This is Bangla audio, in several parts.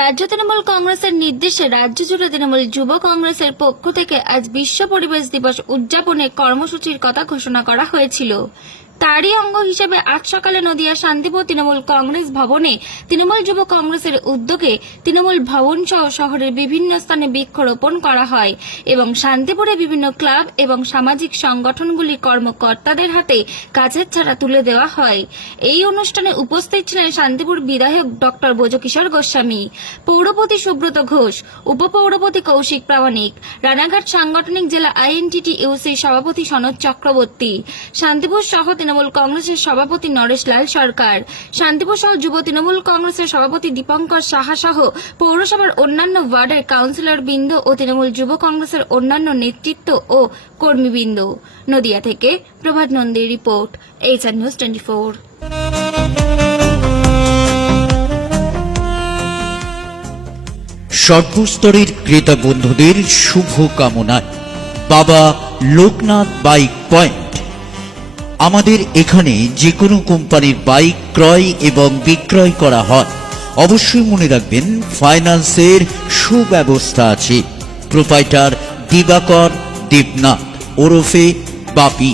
রাজ্য তৃণমূল কংগ্রেসের নির্দেশে রাজ্য জুড়ে তৃণমূল যুব কংগ্রেসের পক্ষ থেকে আজ বিশ্ব পরিবেশ দিবস উদযাপনের কর্মসূচির কথা ঘোষণা করা হয়েছিল। তারই অঙ্গ হিসেবে আজ সকালে নদিয়া শান্তিপুর তৃণমূল কংগ্রেস ভবনে তৃণমূল যুব কংগ্রেসের উদ্যোগে তৃণমূল ভবন সহ শহরের বিভিন্ন স্থানে বৃক্ষরোপণ করা হয় এবং শান্তিপুরে বিভিন্ন ক্লাব এবং সামাজিক সংগঠনগুলির কর্মকর্তাদের হাতে গাছের চারা তুলে দেওয়া হয়। এই অনুষ্ঠানে উপস্থিত ছিলেন শান্তিপুর বিধায়ক ডক্টর ব্রজকিশোর গোস্বামী, পৌরপতি সুব্রত ঘোষ, উপপৌরপতি কৌশিক প্রামাণিক, রানাঘাট সাংগঠনিক জেলা INTTUC সভাপতি সনদ চক্রবর্তী, শান্তিপুর সহ তৃণমূল কংগ্রেসের সভাপতি নরেশ লাল সরকার, শান্তিপুর সহ যুব তৃণমূল কংগ্রেসের সভাপতি দীপঙ্কর সাহা সহ পৌরসভার অন্যান্য ওয়ার্ডের কাউন্সিলর বৃন্দ ও তৃণমূল যুব কংগ্রেসের অন্যান্য নেতৃত্ব ও কর্মীবৃন্দ। নদিয়া থেকে প্রভাত নন্দীর রিপোর্ট, HR News 24। সর্বস্তরের ক্রেতা বন্ধুদের শুভ কামনায় বাবা লোকনাথ বাইক পয়েন্ট। আমাদের এখানে যে কোনো কোম্পানির বাইক ক্রয় এবং বিক্রয় করা হয়। অবশ্যই মনে রাখবেন ফাইন্যান্সের সুব্যবস্থা আছে। প্রোপাইটার দিবাকর দেবনাথ ওরফে বাপি।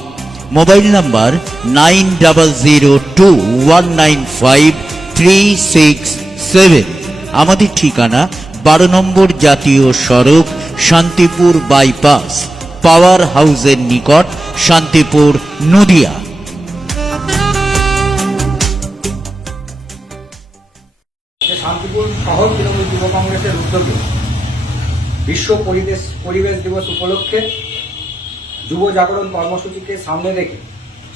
Mobile number 9002195367। আমাদের ঠিকানা 12 নম্বর জাতীয় সড়ক, শান্তিপুর বাইপাস, পাওয়ার হাউসের নিকট, শান্তিপুর, নদিয়া। শান্তিপুর শহর তৃণমূল যুব কংগ্রেসের উদ্যোগে বিশ্ব পরিবেশ দিবস উপলক্ষে যুব জাগরণ কর্মসূচিকে সামনে রেখে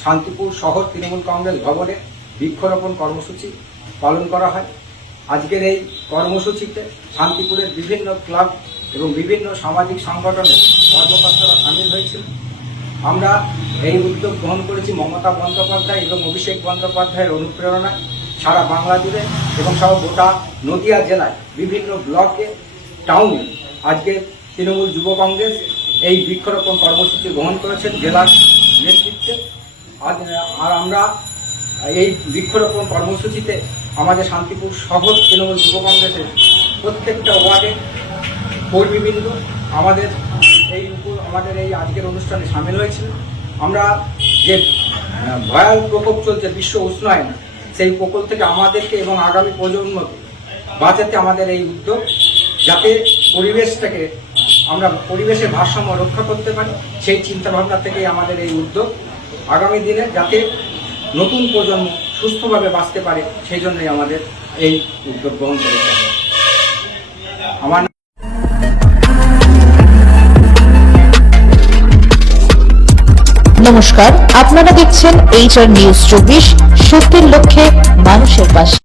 শান্তিপুর শহর তৃণমূল কংগ্রেস ভবনে বৃক্ষরোপণ কর্মসূচি পালন করা হয়। আজকের এই কর্মসূচিতে শান্তিপুরের বিভিন্ন ক্লাব এবং বিভিন্ন সামাজিক সংগঠনের কর্মকর্তারা সামিল হয়েছিল। আমরা এই উদ্যোগ গ্রহণ করেছি মমতা বন্দ্যোপাধ্যায় এবং অভিষেক বন্দ্যোপাধ্যায়ের অনুপ্রেরণায়। সারা বাংলা জুড়ে এবং সব গোটা নদিয়া জেলায় বিভিন্ন ব্লকে, টাউনে আজকে তৃণমূল যুব কংগ্রেস এই বৃক্ষরোপণ কর্মসূচি গ্রহণ করেছেন জেলার নেতৃত্বে। আর আমরা এই বৃক্ষরোপণ কর্মসূচিতে আমাদের শান্তিপুর শহর তৃণমূল যুব কংগ্রেসের প্রত্যেকটা ওয়ার্ডে কর্মীবৃন্দ আমাদের এই আজকের অনুষ্ঠানে সামিল হয়েছিল। আমরা যে ভয়াল প্রকোপ চলছে বিশ্ব উষ্ণায়ন, সেই প্রকোপ থেকে আমাদেরকে এবং আগামী প্রজন্মকে বাঁচাতে আমাদের এই উদ্যোগ, যাতে পরিবেশটাকে আমরা পরিবেশের ভারসাম্য রক্ষা করতে পারি, সেই চিন্তাভাবনা থেকেই আমাদের এই উদ্যোগ। আগামী দিনে যাতে নতুন প্রজন্ম সুস্থভাবে বাঁচতে পারে, সেই জন্যই আমাদের এই উদ্যোগ গ্রহণ করেছে। নমস্কার, আপনারা দেখছেন HR News 24, সত্যের লক্ষ্যে মানুষের পাশে।